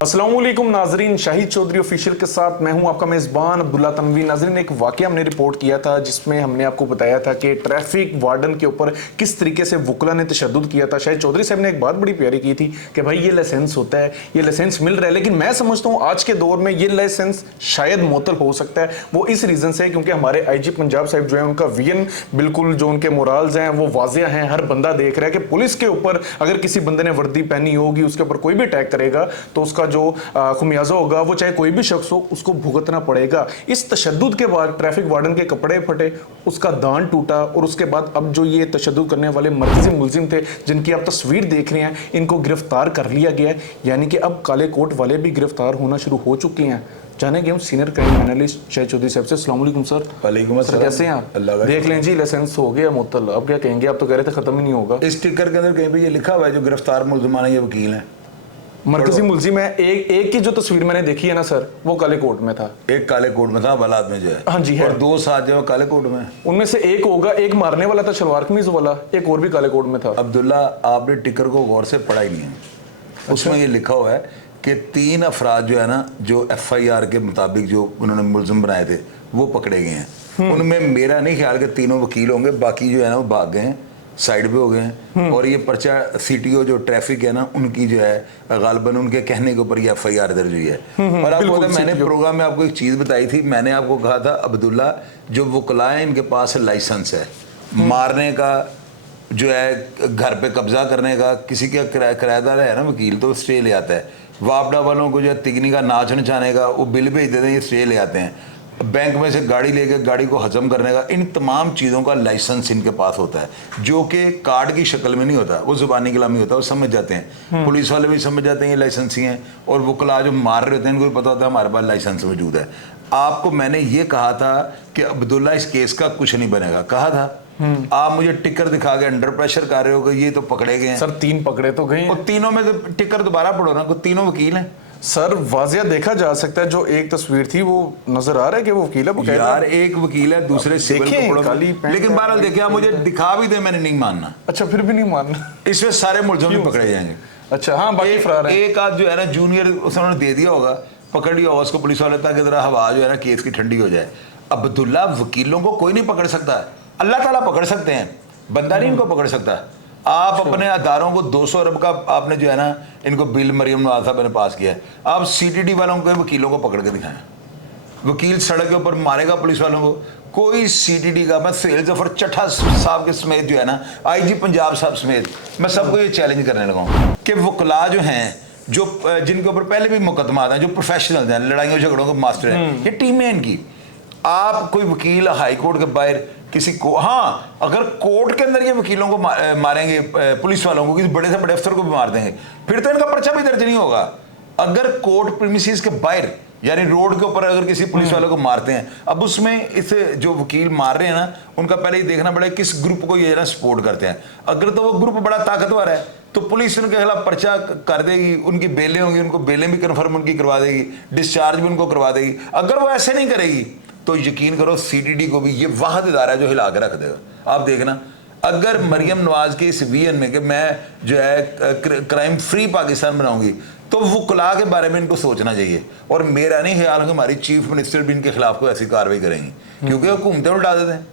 अस्सलामुअलैकुम नाजरीन, शाहिद चौधरी ऑफिशियल के साथ मैं हूं आपका मेज़बान अब्दुल्ला तनवी। नाजरीन, एक वाकया हमने रिपोर्ट किया था जिसमें हमने आपको बताया था कि ट्रैफिक वार्डन के ऊपर किस तरीके से वुकला ने तशद्दुद किया था। शाहिद चौधरी साहब ने एक बात बड़ी प्यारी की थी कि भाई ये लाइसेंस होता है, ये लाइसेंस मिल रहा है, लेकिन मैं समझता हूँ आज के दौर में ये लाइसेंस शायद मुअत्तल हो सकता है। वो इस रीज़न से क्योंकि हमारे IG पंजाब साहब जो है उनका विजन बिल्कुल, जो उनके मोराल्स हैं वो वाजिया हैं। हर बंदा देख रहा है कि पुलिस के ऊपर अगर किसी बंदे ने वर्दी पहनी होगी, उसके ऊपर कोई भी अटैक करेगा तो उसका जो खुमियाजा होगा वो चाहे कोई भी शख्स हो उसको भुगतना पड़ेगा। इस तशद्दुद के बाद ट्रैफिक वार्डन के कपड़े फटे, उसका दान टूटा और उसके बाद अब जो ये तशद्दुद करने वाले मरकजी मुलजिम थे जिनकी आप तस्वीर देख रहे हैं, इनको गिरफ्तार कर लिया गया है। यानी कि अब काले कोट वाले भी गिरफ्तार होना शुरू हो चुके हैं। जानेंगे हम senior crime analyst Shahid Chaudhary साहब से। अस्सलाम वालेकुम सर। वालेकुम सर, कैसे हैं आप? देख लें जी, लाइसेंस हो गया मुअत्तल, अब क्या कहेंगे? आप तो कह रहे थे खत्म ही नहीं होगा। इस स्टिकर के अंदर कहीं पे ये लिखा हुआ है जो गिरफ्तार मुलजिमान ये वकील हैं। मरकजी मुलजिम है। एक की जो तस्वीर मैंने देखी है ना सर, वो काले कोट में था। एक काले कोट में था, बलाद में जो है। हाँ जी है। और दो साथ जो काले कोट में, उनमें से एक होगा, एक मारने वाला था शलवार कमीज वाला, एक और भी काले कोट में था। अब्दुल्ला, आपने टिकर को गौर से पढ़ा ही नहीं है। उसमें ये लिखा हुआ है कि 3 अफराद जो है ना, जो FIR के मुताबिक जो उन्होंने मुलजिम बनाए थे वो पकड़े गए हैं। उनमें मेरा नहीं ख्याल कि तीनों वकील होंगे, बाकी जो है ना वो भाग गए हैं, साइड पे हो गए हैं। और ये पर्चा CTO जो ट्रैफिक है ना उनकी जो है गालबन उनके कहने के ऊपर ये FIR दर्ज हुई है। और आपको पता, मैंने प्रोग्राम में आपको एक चीज़ बताई थी। मैंने आपको कहा था अब्दुल्ला, जो वकला है इनके पास लाइसेंस है मारने का, जो है घर पे कब्जा करने का। किसी का किराएदार है ना वकील, तो स्टे ले आता है। वापडा वालों को जो है तिगनी का नाच नचाने का वो बिल भेज देते हैं, ये स्टे ले आते हैं। बैंक में से गाड़ी लेके गाड़ी को हजम करने का, इन तमाम चीज़ों का लाइसेंस इनके पास होता है, जो कि कार्ड की शक्ल में नहीं होता, वो ज़ुबानी कलामी होता है। वो समझ जाते हैं, पुलिस वाले भी समझ जाते हैं ये लाइसेंस ही हैं। और वकला जो मार रहे होते हैं इनको भी पता होता है हमारे पास लाइसेंस मौजूद है। आपको मैंने ये कहा था कि अब्दुल्ला इस केस का कुछ नहीं बनेगा, कहा था। आप मुझे टिकर दिखा के अंडर प्रेशर कर रहे हो कि ये तो पकड़े गए हैं। सर 3 पकड़े तो गए, और तीनों में तो टिकर दोबारा पढ़ो ना, तीनों वकील हैं सर। वाजिया देखा जा सकता है, जो एक तस्वीर थी वो नजर आ रहा है कि वो वकील है। यार एक वकील है, दूसरे सिविल कपड़ों। लेकिन बहरहाल देखिए, आप मुझे दिखा भी दे, मैंने नहीं मानना। अच्छा, फिर भी नहीं मानना? इसमें सारे मुलजिम भी पकड़े जाएंगे। अच्छा हाँ, बाकी फरार है। एक आध जो है ना जूनियर उन्होंने दे दिया होगा, पकड़ लिया होगा उसको पुलिस वाले, ताकि जरा हवा जो है ना केस की ठंडी हो जाए। अब्दुल्ला, वकीलों को कोई नहीं पकड़ सकता, अल्लाह ताला पकड़ सकते हैं, बंदा नहीं इनको पकड़ सकता। आप अपने अदारों को 200 अरब का आपने जो है ना इनको बिल मरियम नवाज साहब ने पास किया है। आप CTD वालों के वकीलों को पकड़ के दिखाएं। वकील सड़क के ऊपर मारेगा पुलिस वालों को, कोई CTD का, मैं सुहेल जफर चट्ठा साहब के समेत जो है ना, IG पंजाब साहब समेत, मैं सबको ये चैलेंज करने लगा हूँ कि वकला जो हैं, जो जिनके ऊपर पहले भी मुकदमा हैं, जो प्रोफेशनल हैं, लड़ाइयों झगड़ों के मास्टर हैं, ये टीम है इनकी। आप कोई वकील हाई कोर्ट के बाहर किसी को, हाँ अगर कोर्ट के अंदर ये वकीलों को मारेंगे, पुलिस वालों को, किसी बड़े से बड़े अफसर को भी मार देंगे, फिर तो इनका पर्चा भी दर्ज नहीं होगा। अगर कोर्ट प्रीमिसेस के बाहर यानी रोड के ऊपर अगर किसी पुलिस वाले को मारते हैं, अब उसमें इस जो वकील मार रहे हैं ना, उनका पहले ही देखना पड़ेगा किस ग्रुप को ये ना सपोर्ट करते हैं। अगर तो वो ग्रुप बड़ा ताकतवर है तो पुलिस उनके खिलाफ पर्चा कर देगी, उनकी बेलें होंगी, उनको बेलें भी कन्फर्म उनकी करवा देगी, डिस्चार्ज भी उनको करवा देगी। अगर वो ऐसे नहीं करेगी तो यकीन करो CTD को भी ये वाहद इदारा है जो हिला के रख देगा। आप देखना, अगर मरियम नवाज के इस विजन में कि मैं जो है क्राइम फ्री पाकिस्तान बनाऊंगी, तो वकला के बारे में इनको सोचना चाहिए। और मेरा नहीं ख्याल कि हमारी चीफ मिनिस्टर भी इनके खिलाफ कोई ऐसी कार्रवाई करेंगी, क्योंकि हुकूमतें उल्टा देते हैं।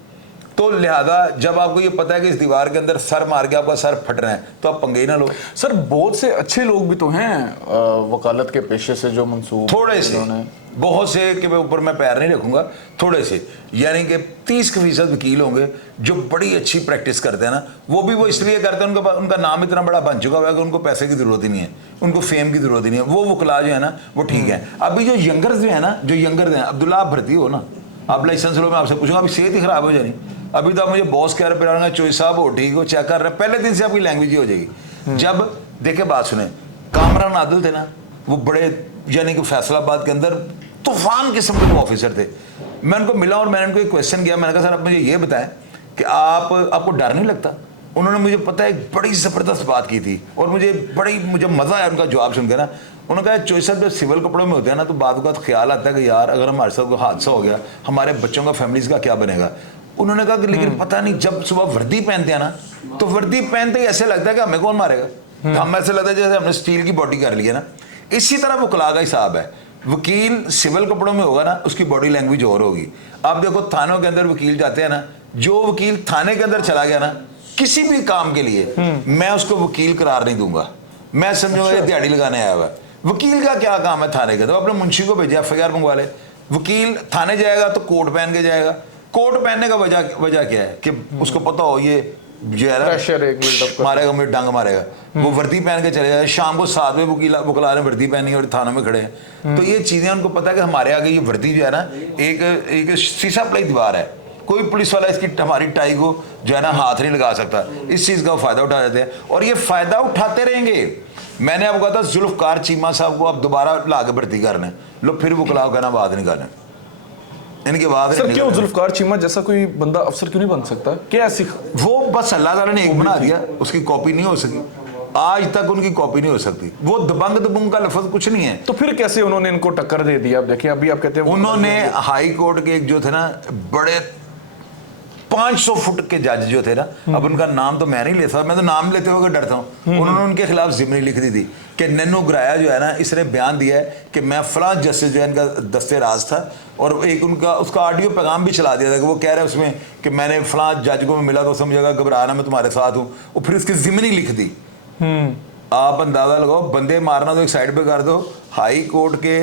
तो लिहाजा जब आपको ये पता है कि इस दीवार के अंदर सर मार के आपका सर फट रहा है, तो आप पंगे ही ना लो। सर बहुत से अच्छे लोग भी तो हैं वकालत के पेशे से जो मंसूब, थोड़े से, बहुत से के ऊपर मैं पैर नहीं रखूंगा, थोड़े से, यानी कि 30% वकील होंगे जो बड़ी अच्छी प्रैक्टिस करते हैं ना। वो भी वो इसलिए करते हैं, उनका नाम इतना बड़ा बन चुका हुआ है कि उनको पैसे की जरूरत ही नहीं है, उनको फेम की जरूरत ही नहीं है। वो वकला जो है ना वो ठीक है। अभी जो यंगर जो है ना, जो यंगर हैं, अब्दुल्ला आप भर्ती हो ना, आप लाइसेंस लो, मैं आपसे पूछूंगा, अभी सेहत ही खराब हो जानी। अभी तो आप मुझे बॉस कह रहे, चोई साहब हो ठीक हो, चेक कर रहे हैं, पहले दिन से आपकी लैंग्वेज ही हो जाएगी। जब देखे बात सुने, कामरान आदिल थे ना, वो बड़े यानी कि फैसलाबाद के अंदर तूफान किस्म के वो ऑफिसर थे। मैं उनको मिला और मैंने उनको एक क्वेश्चन किया, मैंने कहा सर आप मुझे ये बताएं कि आपको डर नहीं लगता उन्होंने मुझे पता है एक बड़ी ज़बरदस्त बात की थी और मुझे मज़ा आया उनका जवाब सुनकर ना। उन्होंने कहा चोई साहब जब सिविल कपड़ों में होते हैं ना तो बाद का ख्याल आता है कि यार अगर हमारे साथ कोई हादसा हो गया हमारे बच्चों का फैमिलीज़ का क्या बनेगा। उन्होंने कहा कि लेकिन पता नहीं जब सुबह वर्दी पहनते हैं ना तो वर्दी पहनते ही ऐसे लगता है कि हमें कौन मारेगा। हम ऐसे लगता है जैसे हमने स्टील की बॉडी कर ली है ना। इसी तरह वकला का हिसाब है। वकील सिविल कपड़ों में होगा ना उसकी बॉडी लैंग्वेज और होगी। आप देखो थानों के अंदर वकील जाते हैं ना, जो वकील थाने के अंदर चला गया ना किसी भी काम के लिए मैं उसको वकील करार नहीं दूंगा। मैं समझूंगा ये दिहाड़ी लगाने आया हुआ है। वकील का क्या काम है थाने का, तो अपने मुंशी को भेजे FIR मंगवा ले। वकील थाने जाएगा तो कोट पहन के जाएगा। कोट पहनने का वजह क्या है कि उसको पता हो ये जो है ना मारेगा मुझे डंग मारेगा। वो वर्दी पहन के चले जाए। शाम को 7 बजे वकला ने वर्दी पहनी और थानों में खड़े हैं। तो ये चीज़ें उनको पता है कि हमारे आगे ये वर्दी जो है ना एक शीशा प्लाई दीवार है। कोई पुलिस वाला इसकी हमारी टाई को जो है ना हाथ नहीं लगा सकता। इस चीज़ का फ़ायदा उठा जाते हैं और ये फ़ायदा उठाते रहेंगे। मैंने आपको कहा था जुल्फ़कार चीमा साहब को आप दोबारा ला के भर्ती करने लो, फिर वकला कहना बात नहीं करने इनके बाद। सर क्यों जुल्फ़कार चीमा जैसा कोई बंदा अफसर क्यों नहीं बन सकता? क्या ऐसी वो बस अल्लाह ताला ने एक बना दिया, उसकी कॉपी नहीं हो सकी। आज तक उनकी कॉपी नहीं हो सकती। वो दबंग का लफ्ज कुछ नहीं है। तो फिर कैसे उन्होंने इनको टक्कर दे दी? आप देखिए अभी आप कहते हैं उन्होंने हाई कोर्ट के एक जो थे ना बड़े 500 फुट के जज जो थे ना, अब उनका नाम तो मैं नहीं लेता, मैं तो नाम लेते हुए डरता हूँ। उन्होंने उनके खिलाफ जिम्मेदारी लिख दी थी कि नन्नू ग्राया जो है ना इसने बयान दिया है कि मैं फलां जस्टिस जो है इनका दस्ते राज था। और एक उसका ऑडियो पैगाम भी चला दिया था कि वो कह रहे हैं उसमें कि मैंने फलां जज को मिला तो समझेगा घबराना मैं तुम्हारे साथ हूँ। और फिर उसकी जिम्मेदारी लिख दी। आप अंदाजा लगाओ, बंदे मारना तो एक साइड पे कर दो, हाई कोर्ट के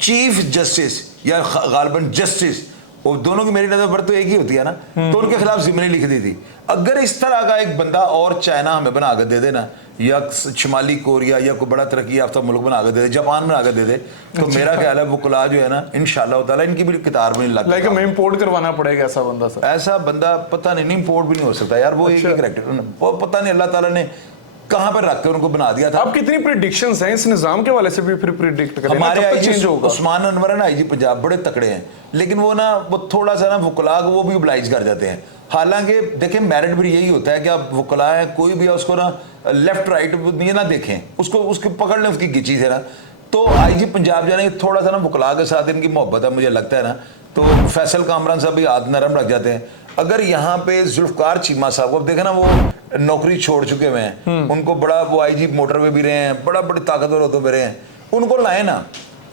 चीफ जस्टिस या गालिबन जस्टिस, वो दोनों की मेरी नजर पर तो एक ही होती है ना, तो उनके खिलाफ जिम्मेदारी लिख दी थी। अगर इस तरह का एक बंदा और चाइना हमें बना कर दे देना, या शुमाली कोरिया या कोई बड़ा तरक्की याफ्ता मुल्क बना कर दे दे, जापान बना कर दे दे, तो मेरा ख्याल है वकला जो है ना इंशाल्लाह ताला इनकी भी किताब में लग लाइक हमें इंपोर्ट करवाना पड़ेगा ऐसा बंदा। सर ऐसा बंदा पता नहीं इंपोर्ट भी नहीं हो सकता यार। वो एक ही करेक्टर, वो पता नहीं अल्लाह ताला ने कहां पर रख के उनको बना दिया था। अब कितनी प्रेडिक्शंस हैं इस निजाम के वाले से भी फिर प्रेडिक्ट करें? हमारे कब तक चेंज होगा? उस्मान अनवर है ना IG पंजाब, बड़े तकड़े हैं, लेकिन वो ना वो थोड़ा सा ना वकला को वो भी ओब्लाइज कर जाते हैं। हालांकि देखें मेरिट भी यही होता है कि आप वकला है कोई भी उसको ना लेफ्ट राइट ये ना देखें, उसको पकड़ लें उसकी गिची से ना। तो IG पंजाब जाने थोड़ा सा ना वकला के साथ इनकी मोहब्बत है मुझे लगता है ना, तो फैसल कामरान साहब भी हाथ नरम रख जाते हैं। अगर यहाँ पे जुल्फ़कार चीमा साहब को अब देखे ना वो नौकरी छोड़ चुके हुए हैं, उनको बड़ा वो IG मोटरवे भी रहे हैं, बड़ी ताकतवर होते भी रहे हैं, उनको लाए ना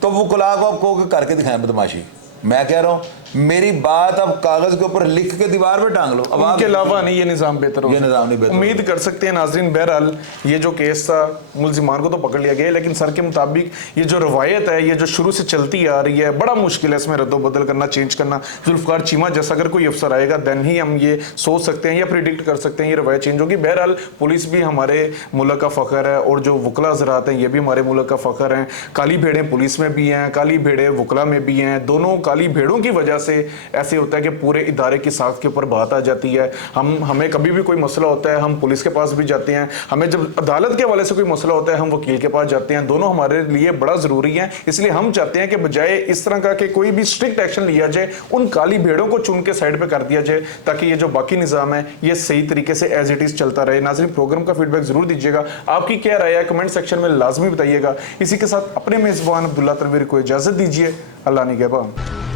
तो वो गुलाब को आपको करके दिखाएं बदमाशी। मैं कह रहा हूँ मेरी बात आप कागज के ऊपर लिख के दीवार पे टांग लो। अब उनके अलावा नहीं ये निजाम बेहतर हो, ये निजाम नहीं बेहतर। उम्मीद कर सकते हैं नाजरीन। बहरहाल ये जो केस था मुलजिमान को तो पकड़ लिया गया, लेकिन सर के मुताबिक ये जो रवायत है ये जो शुरू से चलती आ रही है बड़ा मुश्किल है इसमें रद्दोबदल करना, चेंज करना। जुल्फ़कार चीमा जैसा अगर कोई अफसर आएगा देन ही हम ये सोच सकते हैं या प्रिडिक्ट कर सकते हैं ये रवायत चेंज होगी। बहरहाल पुलिस भी हमारे मुल्क का फ़ख्र है और जो वकला हज़रात हैं ये भी हमारे मुल्क का फ़ख्र हैं। काली भेड़ें पुलिस में भी हैं, काली भेड़ें वकला में भी हैं। दोनों काली भेड़ों की वजह से ऐसे होता है कि पूरे इदारे की साख के ऊपर बात आ जाती है। हमें कभी भी कोई मसला होता है हम पुलिस के पास भी जाते हैं, हमें जब अदालत के हवाले से कोई मसला होता है हम वकील के पास जाते हैं। दोनों हमारे लिए बड़ा ज़रूरी है, इसलिए हम चाहते हैं कि बजाय इस तरह का कि कोई भी स्ट्रिक्ट एक्शन लिया जाए, उन काली भेड़ों को चुन के साइड पर कर दिया जाए ताकि ये जो बाकी निज़ाम है ये सही तरीके से एज इट इज़ चलता रहे। नाज़रीन प्रोग्राम का फीडबैक ज़रूर दीजिएगा, आपकी क्या राय है कमेंट सेक्शन में लाजमी बताइएगा। इसी के साथ अपने मेज़बान अब्दुल्ला तनवीर को इजाज़त दीजिए। अल्लाह निगहबान।